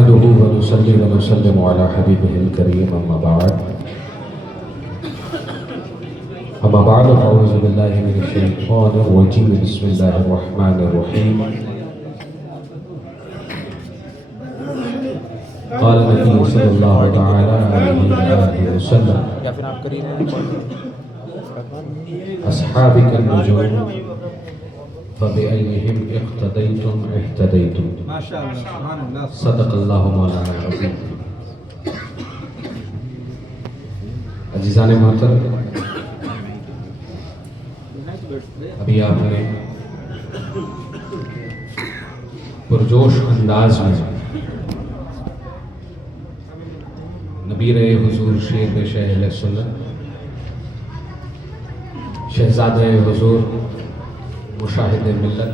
نحمده ونصلي ونسلم على حبيبه الكريم أما بعد فأعوذ بالله من الشيطان الرجيم بسم الله الرحمن الرحيم قال النبي صلى الله تعالى عليه وآله وسلم أصحابك النجوم فبأيهم اقتديتم اهتديتم صدق اللہ مولانا العظیم. عزیزان محترم، ابھی آپ نے پرجوش انداز میں نبی رہے حضور شیر پیش اہل سنت شہزادہ حضور مشاہد ملت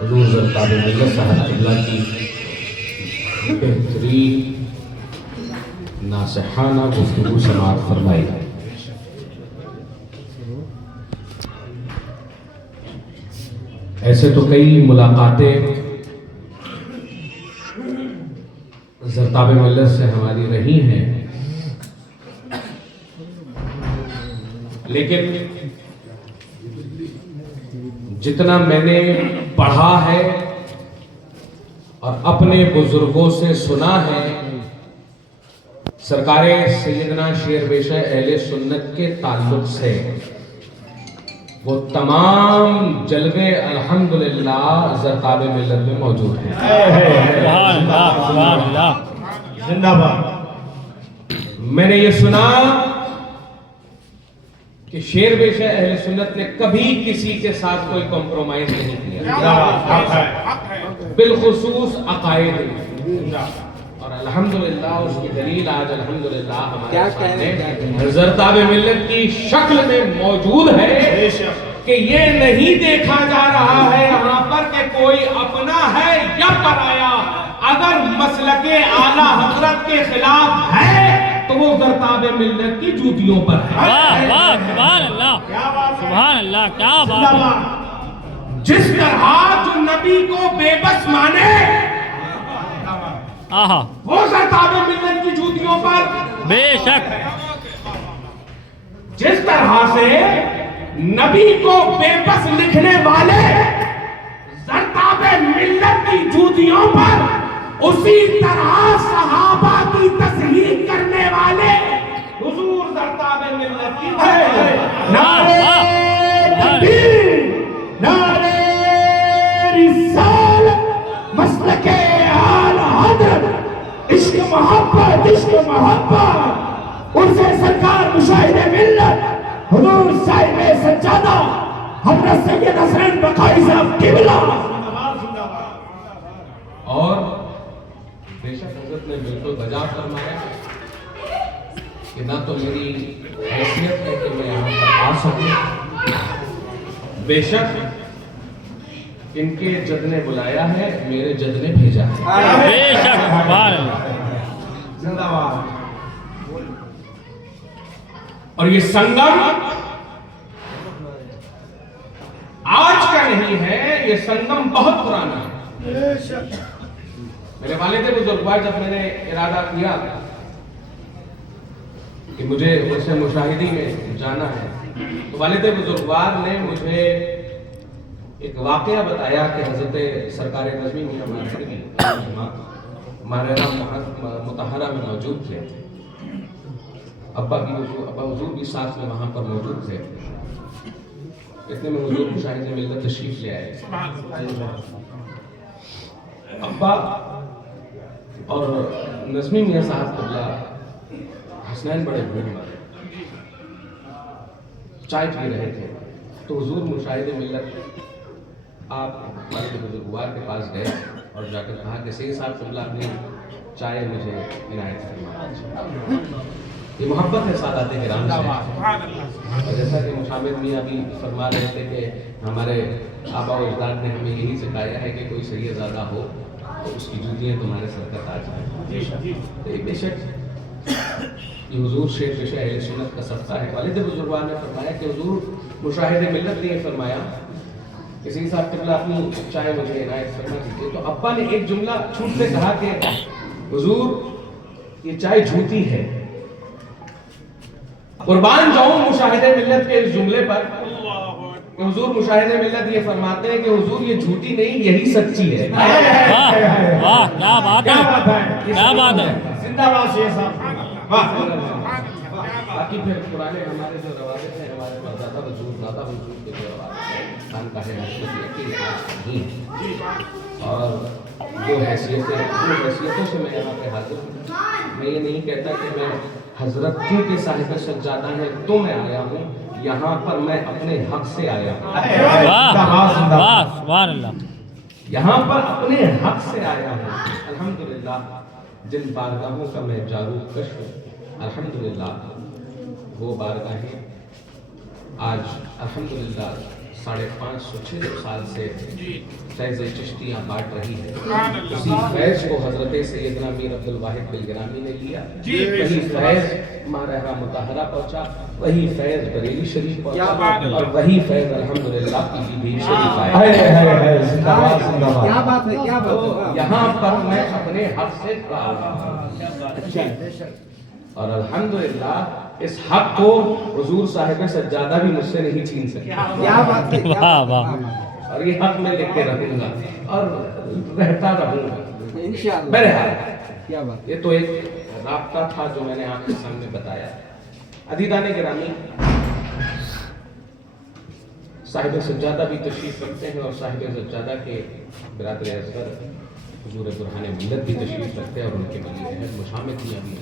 حضور زرتاب ملت صاحب اللہ کی بہترین ناصحانہ گفتگو سماعت فرمائی. ایسے تو کئی ملاقاتیں زرتاب ملت سے ہماری رہی ہیں، لیکن جتنا میں نے پڑھا ہے اور اپنے بزرگوں سے سنا ہے، سرکار سیدنا شیر بیشہ اہل سنت کے تعلق سے وہ تمام جلوے الحمدللہ زرتاب ملت میں موجود ہیں. زندہ باد. میں نے یہ سنا کہ شیر بیشہ اہل سنت نے کبھی کسی کے ساتھ کوئی کمپرومائز نہیں کیا، بالخصوص عقائد میں. اور الحمدللہ اس کی دلیل آج الحمدللہ ہمارے سامنے زرتاب ملت کی شکل میں موجود ہے کہ یہ نہیں دیکھا جا رہا ہے یہاں پر کہ کوئی اپنا ہے یا پرایا. اگر مسلک اعلیٰ حضرت کے خلاف ہے تو وہ زرتاب ملت کی جوتیوں پر ہے. سبحان اللہ، سبحان اللہ، کیا بات ہے. جس طرح جو نبی کو بے بس مانے وہ زرتاب ملت کی جوتیوں پر بے شک. جس طرح سے نبی کو بے بس لکھنے والے زرتاب ملت کی جوتیوں پر، اسی طرح صحابہ کی تصحیح کرنے والے حضور زرتاب ملت کی نعرہ تکبیر، نعرہ رسالت، مسلک اعلیٰ حضرت، عشق محبت، عشق محبت. عرص سرکار مشاہد ملت حضور صاحب سجادہ حضرت سید حسین بقائی صاحب قبلہ. اور بے شک حضرت نے بالکل بجا فرمایا کہ نہ تو میری حیثیت ہے کہ میں یہاں پر آ سکوں، بے شک ان کے جد نے بلایا ہے، میرے جد نے بھیجا ہے. بے شک. سبحان اللہ. زندہ باد. اور یہ سنگم آج کا نہیں ہے، یہ سنگم بہت پرانا ہے. میرے والد بزرگوار جب میں نے ارادہ کیا کہ مجھے اسے مشاہدی میں جانا ہے تو والد بزرگوار نے مجھے ایک واقعہ بتایا کہ حضرت سرکار نظمی میاں ماہرہ مطہرہ میں موجود تھے. ابا حضور بھی ساتھ میں وہاں پر موجود تھے. اتنے میں حضور مشاہد ملت تشریف لے آئے. ابا اور نظمی میاں صاحب قبلہ حسنین بڑے بھوک مارے، چائے پی رہے تھے تو حضور مشاہد ملت آپ والد بزرگوار کے پاس گئے اور جا کر کہا کہ سید صاحب قبلہ اپنی چائے مجھے عنایت فرمائیں. یہ محبت ہے سادات کرام سے. اور جیسا کہ مشاہد میاں بھی فرما رہے تھے کہ ہمارے آبا و اجداد نے ہمیں یہی سکھایا ہے کہ کوئی سید زادہ ہو تو اس کی جوتیاں تمہارے سر کا تاج ہیں. بے شک یہ حضور شیر پیشہ اہل سنت کا صدقہ ہے. والد بزرگوار نے فرمایا کہ حضور مشاہد ملت نے یہ فرمایا کہ किसी साहब क़िबला अपनी चाय मुझे इनायत फरमा दीजिए। तो अब्बा ने एक जुमला छूट से कहा कि हुजूर ये चाय झूठी है। कुर्बान जाऊं मुशाहिदे मिल्लत के इस जुमले पर कि हुजूर मुशाहिदे मिल्लत ये फरमाते हैं कि हुजूर ये झूठी नहीं यही सच्ची है। वाह वाह, क्या बात है, क्या बात है। जिंदाबाद शेख साहब, वाह। बाकी फिर पुराने हमारे जो रवायत है, हमारे परदादा वजूद नाता वजूद के जो रवायत है खानकाह हशमतिया की आज नहीं है। और जो हैसियतों से मैं यहाँ पे हाजिर हूँ, मैं ये नहीं कहता कि मैं हजरत क्योंकि साहिब सज्जादा है तो मैं आया हूँ, यहाँ पर मैं अपने हक से आया हूँ। वाह वाह, सुभान अल्लाह। यहाँ पर अपने हक से आया हूँ। अल्हम्दुलिल्लाह जिन बारगाहों का मैं जारू कश हूँ, अल्हम्दुलिल्लाह वो बारगाहें आज अल्हम्दुलिल्लाह 550-600 साल से फैज़ चिश्तियाँ बांट रही है। उसी फैज़ को हज़रत सैयदना मीर अब्दुल वाहिद बिलगिरामी ने लिया, वही फैज़ मारहा मुताहरा पहुँचा, वही फैज़ बरेली शरीफ पहुँचा, और वही फैज़ अल्हम्दुलिल्लाह पीलीभीत शरीफ आया। क्या बात है, क्या बात है। यहाँ पर मैं अपने हक से अच्छा, और अल्हम्दुलिल्लाह इस हक को हुजूर साहिब सज्जादा भी मुझसे नहीं छीन सकते। क्या बात है, वाह वाह। और ये हक मैं लेके रहूंगा और रहता रहूंगा इंशाअल्लाह। बहरहाल क्या बात। ये तो एक राब्ता था जो मैंने आपके सामने बताया। अदीदाने गिरामी, साहिब सज्जादा भी तशरीफ रखते हैं और साहिब सज्जादा के बिरादर असगर हुजूर बुरहान मिल्लत भी तशरीफ रखते हैं और उनके वली अहद मुशामित भी अभी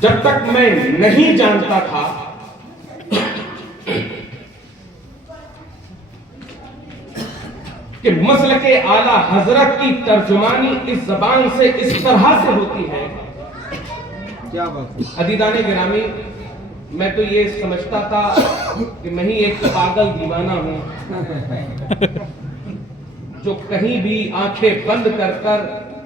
जब तक मैं नहीं जानता था कि मसलके आला हजरत की तर्जुमानी इस जबान से इस तरह से होती है। क्या बात है। अदीदाने गिरामी, मैं तो ये समझता था कि मैं ही एक पागल दीवाना हूं जो कहीं भी आंखें बंद कर कर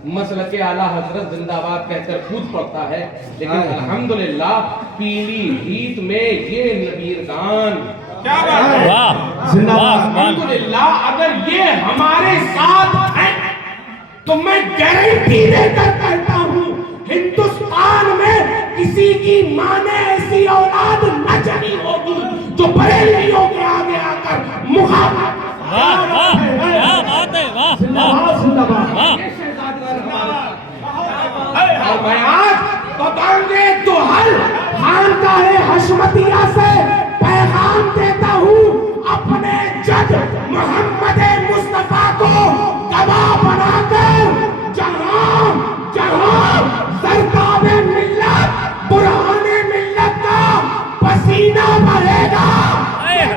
मसलके आला हजरत जिंदाबाद कहकर कूद पड़ता है। लेकिन अल्हम्दुलिल्लाह पीलीभीत में ये नबीरगान, अल्हम्दुलिल्लाह अगर ये हमारे साथ हैं तो मैं गारंटी देकर कहता हूँ हिंदुस्तान में किसी की माँ ने ऐसी औलाद न जनी होगी जो बरेलियों के आगे आकर मुकाबला। वाह वाह, क्या बात है, वाह वाह। और मैं आज बताऊंगे तो हल खानकाह हशमतिया से पैगाम देता हूँ, अपने जज मोहम्मद मुस्तफा को गवाह बनाकर जहां जहां सरताबे मिल्लत बुरहाने मिल्लत का पसीना बहेगा,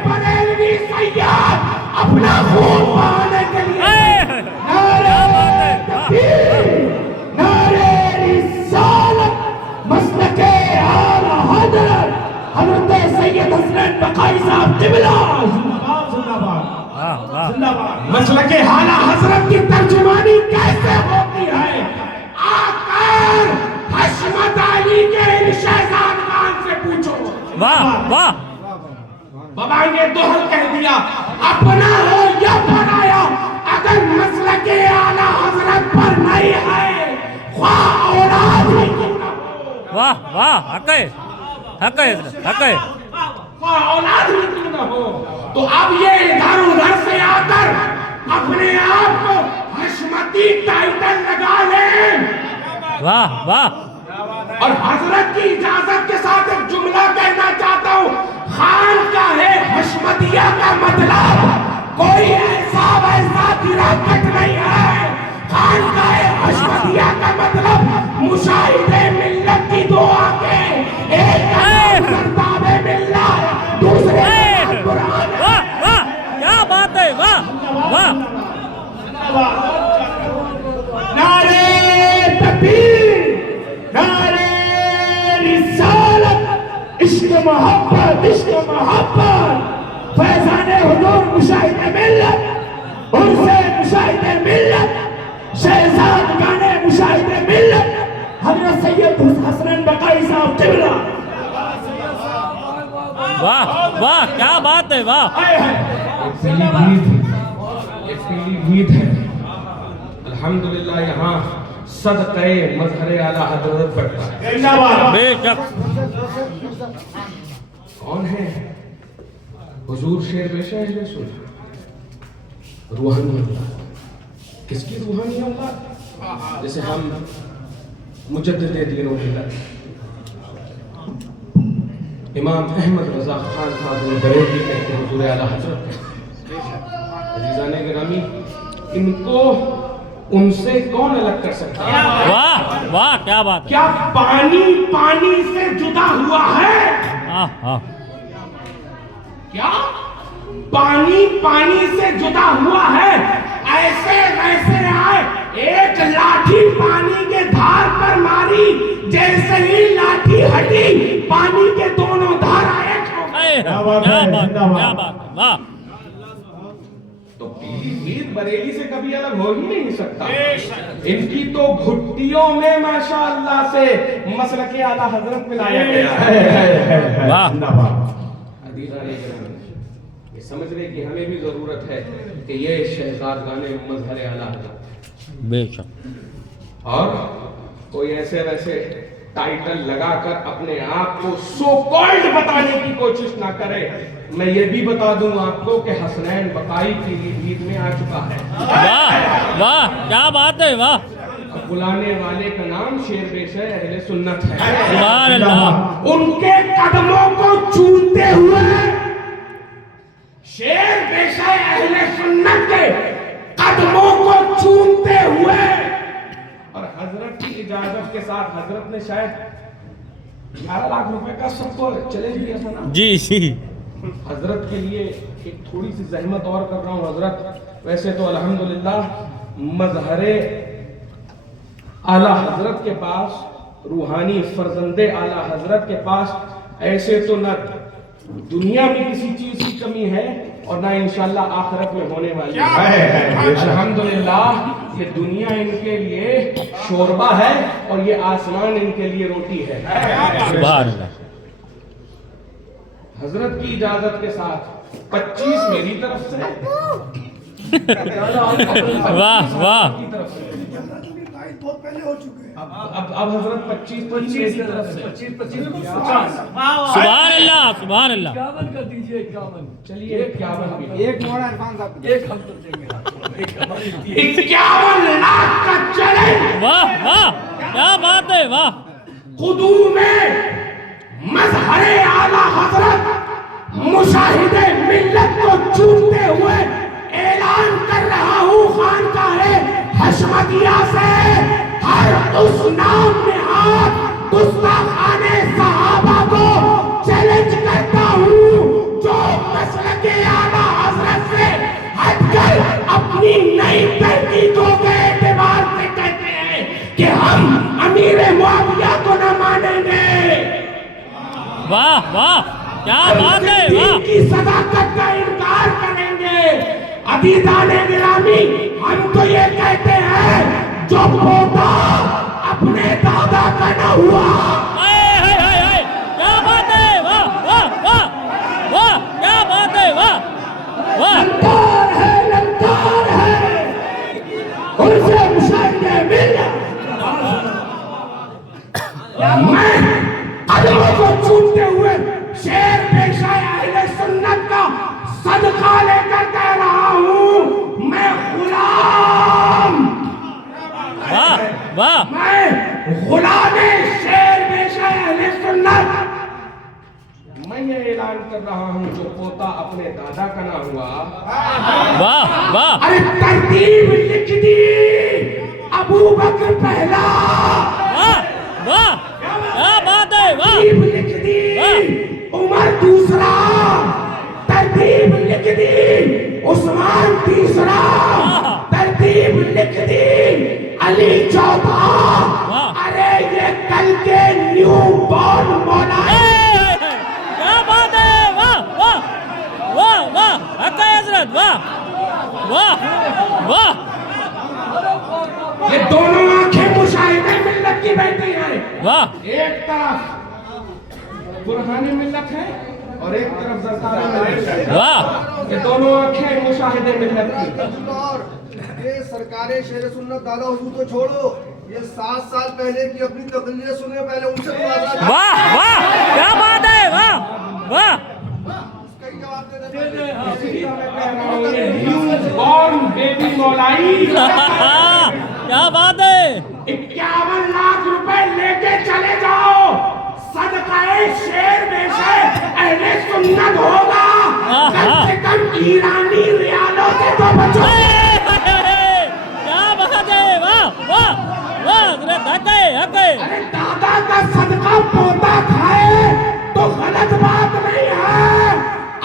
बरेलवी सैयद अपना खून बहाने के लिए नारे रिसालत मसलके आला हजरत हजरत सैयद हसनैन बकाई साहब क़िबला जिंदाबाद। मसलके आला हजरत की तर्जुमानी कैसे होती है, आकर हशमत अली के इन शहजादगान से पूछो। वाह वाह। बाबा ने दोहर कह दिया, अपना हो या पराया, अगर मसलके आला हजरत पर नहीं है ख्वाह औलाद ही क्यों न हो। वाह वाह, हक है, हक है, हक है। ख्वाह औलाद ही क्यों न हो। तो अब ये इधर उधर से आकर अपने आप को हशमती टाइटल लगा ले। वाह वाह। और हजरत की इजाजत के साथ एक जुमला कहना चाहता हूँ, खानकाह हशमतिया का मतलब कोई ऐसा वैसा गिराकट नहीं है। खानकाह हशमतिया का मतलब मुशाहिदे मिल्लत की दो आंखें, एक सरताबे मिल्लत, दूसरे कुरान। वाह वाह, क्या बात है, वाह वाह। नारे तकबीर, नारे रिसालत, इश्क मोहब्बत, इश्क मोहब्बत। फैज़ाने हुजूर मुशाहिदे मिल्लत, उनसे मुशाहिदे मिल्लत, शहजादगाने मुशाहिदे मिल्लत, हज़रत सैयद हसनैन बकाई साहब क़िबला। वाह वाह क्या बात है वाह ये पीलीभीत है। अल्हम्दुलिल्लाह यहाँ सदक़े मज़हर आला हज़रत पढ़ता है। बेशक कौन है? हुजूर शेर पेश है रसूल रूहानी अल्लाह। किसकी रूहानी अल्लाह? जैसे हम मुजद्दिद दीन व मिल्लत इमाम अहमद रज़ा खान साहब बरेलवी कहते हैं हुजूर आला हज़रत अज़ीज़ान गिरामी, इनको उनसे कौन अलग कर सकता है? वाह वाह क्या बात है। क्या पानी पानी से जुदा हुआ है? हाँ हाँ क्या पानी पानी से जुदा हुआ है? ऐसे वैसे आए, एक लाठी पानी के धार पर मारी, जैसे ही लाठी हटी पानी के दोनों धार एक हो गए। क्या बात है वाह। तो पीलीभीत बरेली से कभी अलग हो ही नहीं सकता। इनकी तो घुट्टियों में माशाअल्लाह से मसलके आला हजरत मिलाया गया है। वाह ये समझने की हमें भी जरूरत है कि ये शहजादगाने मज़हर आला हज़रत बेशक और कोई ऐसे वैसे टाइटल लगाकर अपने आप को सो कॉल्ड बताने की कोशिश ना करे। मैं ये भी बता दूं आपको कि हसनैन बकाई पीलीभीत में आ चुका है। वाह वाह क्या बात है वाह। अब बुलाने वाले का नाम शेर पेश है, अहले सुन्नत है। सुभान अल्लाह। उनके कदमों को चूमते हुए शेर पेश है, अहले सुन्नत के कदमों को चूमते हुए और हजरत की इजाजत के साथ हजरत ने शायद 11 लाख रुपए का सबको चैलेंज दिया था ना जी जी हजरत के लिए। एक थोड़ी सी जहमत और कर रहा हूँ हजरत। वैसे तो अल्हम्दुलिल्लाह मज़हरे आला हजरत के पास, रूहानी फर्जंदे आला हजरत के पास ऐसे तो न दुनिया में किसी चीज की कमी है और ना इंशाल्लाह आखिरत में होने वाली है। अल्हम्दुलिल्लाह ये दुनिया इनके लिए शोरबा है और ये आसमान इनके लिए रोटी है। सुभान अल्लाह। हजरत की इजाजत के साथ 25 मेरी तरफ से वाह वाह की तरफ से बहुत पहले हो चुके हैं। अब हजरत 25 मेरी तरफ से 50 सुभान अल्लाह सुभान अल्लाह। 51 कर दीजिए 51। चलिए 51 भी एक मोड़ा इरफान साहब एक हम तो देंगे। 51 लाख का चैलेंज वाह वाह क्या बात है वाह। खुदू में मज़हरे आला हजरत मुशाहिदे मिल्लत को चूमते हुए ऐलान कर रहा हूँ खानकाहे हशमतिया से हर उस नाम निहाद गुस्ताखाने सहाबा को चैलेंज करता हूँ जो मसलके आला हजरत से हटकर अपनी नई तहकीकों के एतबार से कहते हैं कि हम अमीर मुआविया को न मानेंगे। वाह वाह क्या बात है वाह। की सदाकत का इनकार करेंगे। अदीदाने गिरामी, हम तो ये कहते हैं जो पोता अपने दादा का न हुआ। हाय क्या बात है वाह वाह वाह वाह क्या बात है वाह वाह। लंकार है उनसे मुशाहिदे मिल्लत। मैं कदमों को चूमते हुए शेर पेशा अहले सुन्नत का सदका लेकर कह रहा हूँ, मैं गुलाम, वाह वाह मैं गुलामे शेर पेशा अहले सुन्नत। मैं ये ऐलान कर रहा हूँ जो पोता अपने दादा का ना हुआ। वाह वाह। अरे तरतीब लिख दी, अबू बकर पहला, वाह वाह क्या बात है वाह। तरतीब लिख दी, उमर दूसरा, तरतीब लिख दी, उस्मान तीसरा, तरतीब लिख दी, अली चौथा। अरे ये कल के न्यू बॉर्न मौला क्या बात है वाह वाह वाह वाह हक़ हज़रत वाह वाह वाह। ये दोनों आंखें मुशाहिदे मिल्लत की बैठी हैं। वाह एक तरफ बुरहाने मिल्लत है और एक तरफ सरकार वाह ये दोनों आंखें मुशाहिदे मिल्लत की। और ये सरकारें शेर सुन्नत दादा हुजूर को छोड़ो, ये 7 साल पहले की अपनी तकरीरें सुने, पहले उनसे तो आजाद वाह वाह क्या बात है वाह वाह कई जवाब दे देते बॉर्न बेबी मौलाई क्या बात है 51 लाख रुपए लेके चले जाओ, सदकाए शेर में से अहले सुन्नत होगा, कम से कम ईरानी रियालों से तो बचो। क्या बात है वाह वाह वाह हक है अरे दादा का सदका पोता खाए तो गलत बात नहीं है,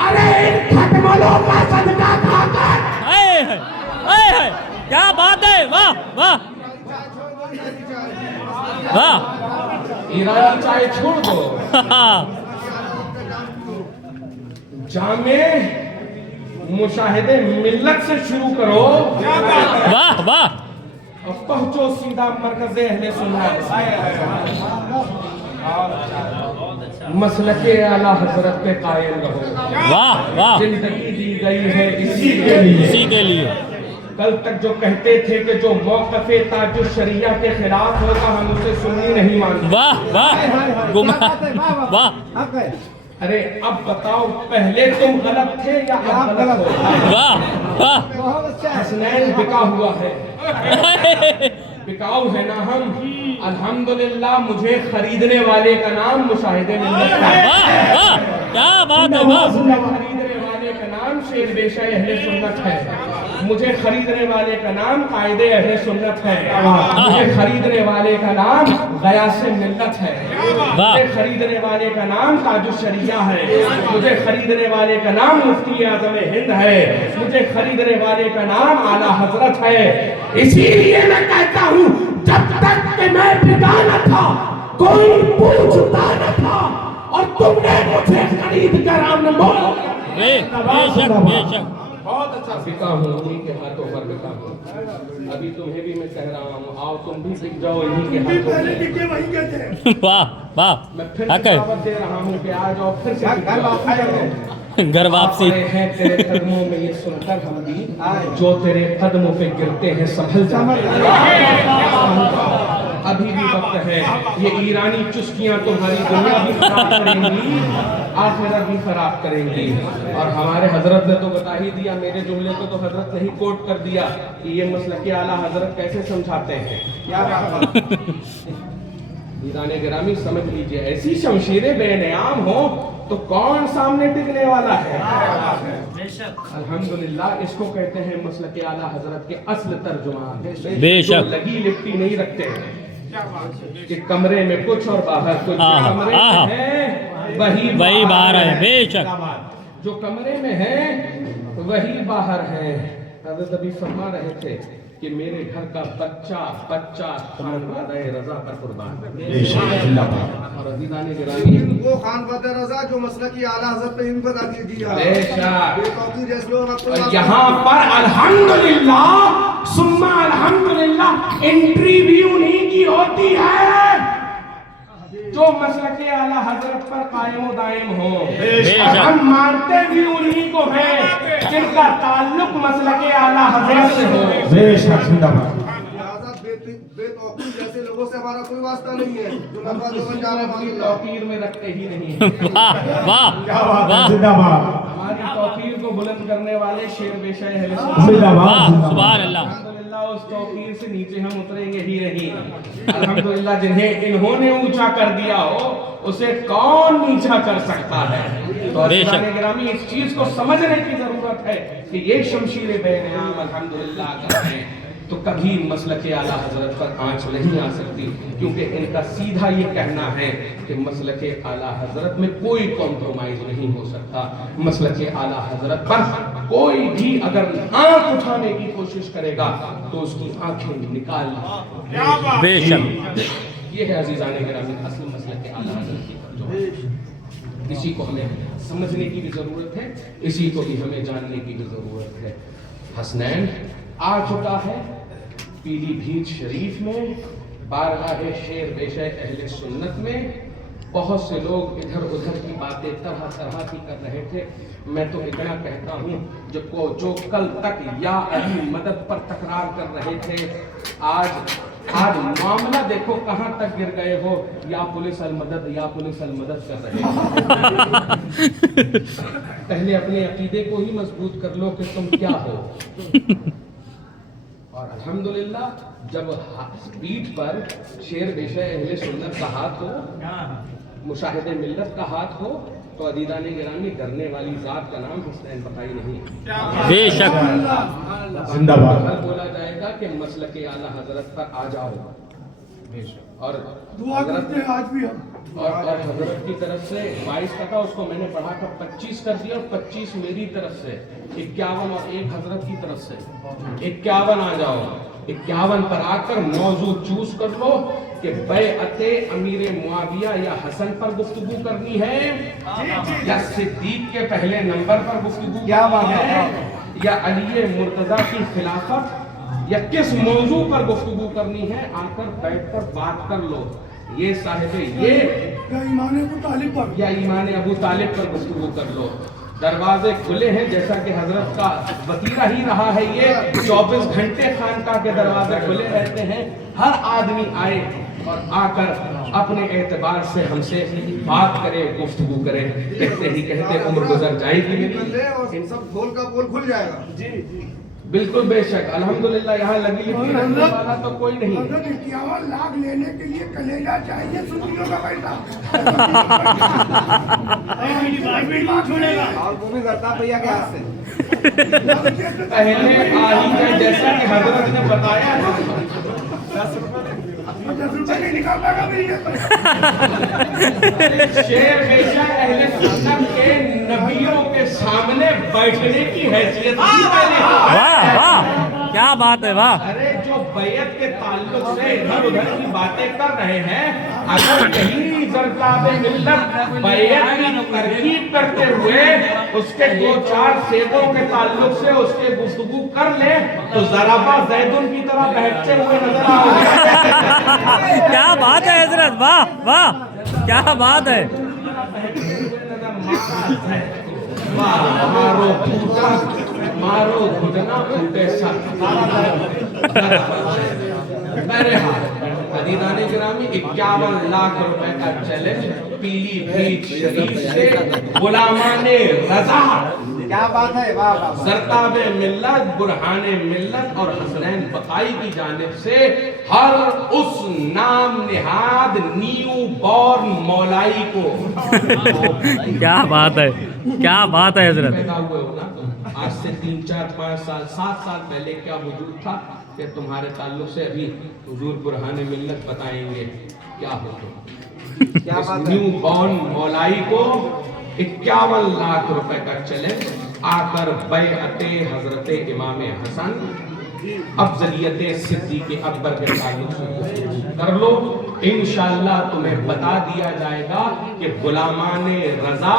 अरे इन खटमलों का सदका खाकर है क्या बात है वाह वाह वाह ईरानी चाय छोड़ दो, जामे मुशाहिदे मिल्लत से शुरू करो वाह वाह और पहुंचो सीधा मरकज़े अहले सुन्नत। मसलके आला हजरत पे कायम रहो, वाह वाह जिंदगी दी गई है इसी के लिए। इसी के लिए कल तक जो कहते थे कि जो मौक़िफ़े ताजुश शरिया के खिलाफ होगा हम उसे सुन्नी नहीं मानते, वाह वाह गुमराह वाह हक है। अरे अब बताओ पहले तुम गलत थे या अब गलत हो? वाह वाह बहुत अच्छा है। हसनैन बिका हुआ है, बिकाऊ है ना हम। अल्हम्दुलिल्लाह मुझे खरीदने वाले का नाम मुशाहिदे मिल्लत है, वाह वाह क्या बात है वाह मुझे खरीदने वाले का नाम शेर बेशा अहले सुन्नत है, मुझे खरीदने वाले का नाम कायदे अहले सुन्नत है, मुझे खरीदने वाले का नाम गयासे मिल्लत है, मुझे खरीदने वाले का नाम ताजुश शरिया है, मुझे खरीदने वाले का नाम मुफ्ती आज़म हिंद है, मुझे खरीदने वाले का नाम आला हजरत है। इसीलिए मैं कहता हूँ जब तक कि मैं बिका न था कोई पूछता न था, और तुमने मुझे खरीद कर आमने बोलो बेशक बेशक बहुत अच्छा बिका हूँ, उन्हीं के हाथों पर बिका हूँ। अभी तुम्हें भी मैं कह रहा हूँ आओ तुम भी बिक जाओ इन्हीं के हाथों पहले में। टिके वहीं गए थे। वाह वाह मैं फिर हक से है दावत दे रहा हूँ कि आ जाओ फिर से बिक घर जाओ। वापसी करो। घर वापसी पड़े हैं तेरे कदमों में ये सुनकर हम भी जो तेरे कदमों पे गिरते हैं संभल जाते। अभी भी वक्त है, ये ईरानी चुस्कियां तुम्हारी दुनिया भी खराब करेंगी, आखिरत भी खराब करेंगी। और हमारे हजरत ने तो बता ही दिया, मेरे जुमले को तो हजरत ने ही कोट कर दिया कि ये मसलके आला हजरत कैसे समझाते हैं। क्या ईरानी गिरामी समझ लीजिए, ऐसी शमशीरें बेनयाम हो तो कौन सामने टिकने वाला है। अल्हम्दुलिल्लाह इसको कहते हैं मसलके आला हजरत के असल तर्जुमान, बेशक। जो लगी लिपटी नहीं रखते कि कमरे में कुछ और बाहर कुछ। आहा, कमरे आहा। में है वही बाहर है बेशक जो कमरे में है वही बाहर है। हजरत अभी फरमा रहे थे कि मेरे घर का बच्चा बच्चा खानवादा रजा पर कुर्बान। और अजीज़ान गिरामी वो खान फतेह रजा जो मसला की आला हजरत पे इन बता दीजिए। बेशक। बेतौकीर जैसे लोग आपको और यहाँ पर अल्हम्दुलिल्लाह सुम्मा अल्हम्दुलिल्लाह एंट्री भी उन्हीं की होती है जो मसलके आला हजरत पर कायम दायम हो। और हम मानते भी उन्हीं को हैं जिनका ताल्लुक मसलके आला हजरत से हो। लिहाजा बेतौकीर जैसे लोगों से हमारा कोई वास्ता नहीं है जो लंबा जीवन जा रहे हैं हमारी मालिल्लाह। तौकीर में रखते ही नहीं है। वाह वाह हमारी तौकीर को बुलंद करने वाले शेर बेशा अहले वाह सुभान अल्लाह अल्हम्दुलिल्लाह उस तौकीर से नीचे हम उतरेंगे ही नहीं। अल्हम्दुलिल्लाह जिन्हें इन्होंने ऊंचा कर दिया हो उसे कौन नीचा कर सकता है। तो अज़ीज़ान गिरामी इस चीज को समझने की जरूरत है कि ये शमशीर बेनयाम अल्हम्दुलिल्लाह अगर हैं तो कभी मसलके आला हजरत पर आंच नहीं आ सकती, क्योंकि इनका सीधा ये कहना है कि मसलके आला हजरत में कोई कॉम्प्रोमाइज नहीं हो सकता। मसलके आला हजरत पर कोई भी अगर आंख उठाने की कोशिश करेगा तो उसकी आंखें निकाल बेशक ये है अजीज़ान गिरामी असल मसलके आला हजरत की तर्जुमा। इसी को हमें समझने की भी जरूरत है, इसी को भी हमें जानने की भी जरूरत है। हसनैन आ चुका है पीलीभीत शरीफ में, बारगाह शेर बेशे अहले सुन्नत में। बहुत से लोग इधर उधर की बातें तरह तरह की कर रहे थे। मैं तो इतना कहता हूँ जो कल तक या अली मदद पर तकरार कर रहे थे, आज मामला देखो कहाँ तक गिर गए हो, या पुलिस अल मदद कर रहे हो। पहले अपने अकीदे को ही मजबूत कर लो कि तुम क्या हो। और अल्हम्दुलिल्लाह जब पीठ पर शेर बेशे अहले सुन्नत का हाथ हो, मुशाहिदे मिल्लत का हाथ हो, तो अदीदाने गिरामी करने वाली जात का नाम हुसैन बकाई नहीं, बेशक जिंदाबाद। कल बोला जाएगा कि मसलके आला हजरत पर आ जाओ। और दुआ करते हैं आज भी हम। और हजरत की तरफ से 22 का था, उसको मैंने बढ़ा कर 25 कर दिया, और 25 मेरी तरफ से 51 और एक हजरत की तरफ से 51 आ जाओ। 51 पर आकर मौजू चूज कर लो कि बैअते अमीर मुआविया या हसन पर गुफ्तगू करनी है, या सिद्दीक के पहले नंबर पर गुफ्तगू करनी है, या अली मुर्तजा की खिलाफत, या किस मौजू पर गुफ्तगू करनी है, आकर बैठकर बात कर लो। ये साहिबे ये या ईमान अबू तालिब पर, या ईमान अबू तालिब पर गुफ्तगू कर लो। दरवाजे खुले हैं, जैसा कि हजरत का वतीरा ही रहा है, ये 24 घंटे खानकाह के दरवाजे खुले रहते हैं। हर आदमी आए और आकर अपने एतबार से हमसे बात करे, गुफ्तगू करे। कहते ही कहते उम्र गुजर जाएगी मेरी, और इन सब खोल का पोल खुल जाएगा। बिल्कुल बेशक अल्हम्दुलिल्लाह यहाँ लगी लिखी रहने वाला तो कोई नहीं। 51 लाख लेने के लिए कलेजा चाहिए, सुनियों का पैसा छोड़ेगा। और वो भी करता भैया के हाथ से। पहले आ ही जाए, जैसा कि हजरत ने बताया ना, 10 रुपए नहीं निकाल पाएगा मेरी जेब में। शेर बेशा अहले सुन्नत के नबियों के सामने बैठने की हैसियत ही पहले। वाह वाह, क्या बात है, वाह। अरे जो बैयत के ताल्लुक से इधर उधर की बातें कर रहे हैं, अगर कहीं ज़रक़ाबे मिल्लत बैयत की तरकीब करते हुए उसके 2-4 सेबों के ताल्लुक से उसके गुफ्तगू कर ले, तो ज़राबा ज़ैदुन की तरह बैठते हुए नजर आओगे। क्या बात है हजरत, वाह वाह, क्या बात है। मारो फूटा, मारो घुटना फूटे सर। अदीदाने गिरामी 51 लाख रुपए का चैलेंज पीलीभीत शरीफ से गुलामाने रजा, क्या बात है, वाह वाह। ज़रक़ाबे मिल्लत, बुरहाने मिल्लत और हसनैन बकाई की जानिब से हर उस नाम निहाद न्यू बॉर्न मौलाई को क्या बात है, क्या बात है हजरत। पैदा हुए हो ना तुम, आज से 3, 4, 5 साल 7 साल पहले क्या वजूद था कि तुम्हारे ताल्लुक से अभी हुजूर बुरहाने मिल्लत बताएंगे क्या हो तुम। क्या इस बात है। न्यू बॉर्न मौलाई को 51 लाख रुपए का चैलेंज, आकर बैअते हजरत इमाम हसन अफजलियत सिद्दीक़ अकबर के ताल्लुक से गुफ्तगू कर लो। इंशाअल्लाह तुम्हें बता दिया जाएगा कि गुलामाने रजा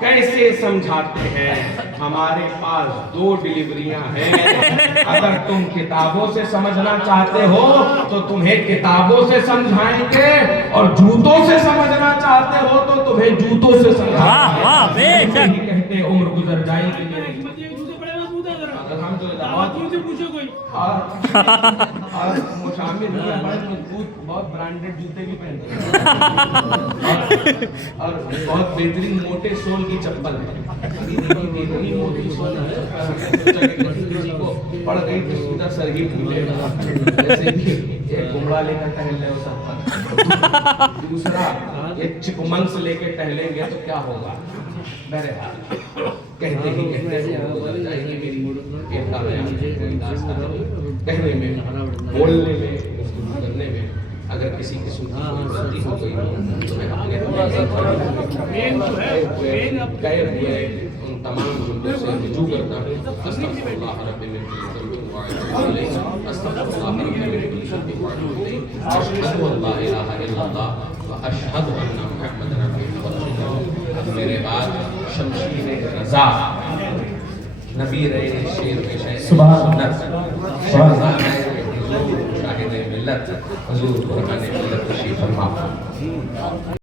कैसे समझाते हैं। हमारे पास 2 डिलीवरियां हैं। अगर तुम किताबों से समझना चाहते हो तो तुम्हें किताबों से समझाएंगे, और जूतों से समझना चाहते हो तो तुम्हें जूतों से समझाएंगे। वाह वाह, बेशक। कहते उम्र गुजर जाएगी मेरी। और मुशामिल बड़े मजबूत, बहुत ब्रांडेड जूते भी पहनते हैं, और बहुत बेहतरीन मोटे सोल की चप्पल है। इतनी मोटी सोल है, हमने सोचा कि किसी को पड़ गई तो सीधा सर ही फूलेगा, जैसे कि एक घुमड़ा लेकर टहल रहे हो सर पर। दूसरा एक चिपमंग्स लेके टहलेंगे तो क्या होगा। बहरहाल कहते ही कहते गुजर जाएगी मेरी। कहने में, बोलने में, करने में अगर किसी किस्म की कोई गलती हो गई तो मैं अपने गए हुए उन तमाम जुल्मों से रुजू करता हूँ। अस्तग़फिरुल्लाह रब्बी मिन कुल्ली ज़ंबिन व अतूबु इलैह, अस्तग़फिरुल्लाह रब्बी मिन कुल्ली ज़ंबिन व अतूबु इलैह, अशहदु अन ला इलाहा इल्लल्लाह व अशहदु अन्ना मुहम्मदन रसूलुल्लाह। मेरे बाद शमशीर रज़ा नबी रहे शेर के शायर शाहिद मिल्लत हुजूर बुरहाने मिल्लत तशरीफ फरमा।